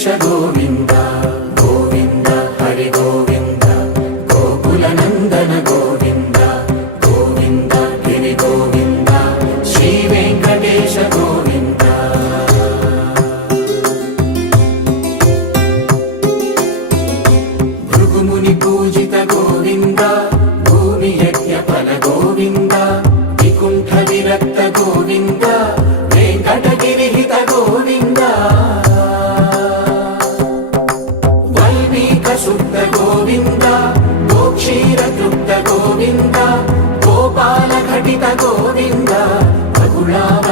वेङ्कटेश गोविन्द गोविन्द हरि गोविन्द गोकुलनन्दन गोविन्द गोविन्द गिरि गोविन्द श्री वेङ्कटेश गोविन्द भृगुमुनि पूजित गोविन्द भूमि यज्ञफल गोविन्द विकुण्ठ विरक्त गोविन्द वेङ्कटगिरिहित गोविन्द वल्मीकसुप्त गोविन्द गोक्षीरतृप्त गोविन्द गोपालघटित गोविन्द बकुलाव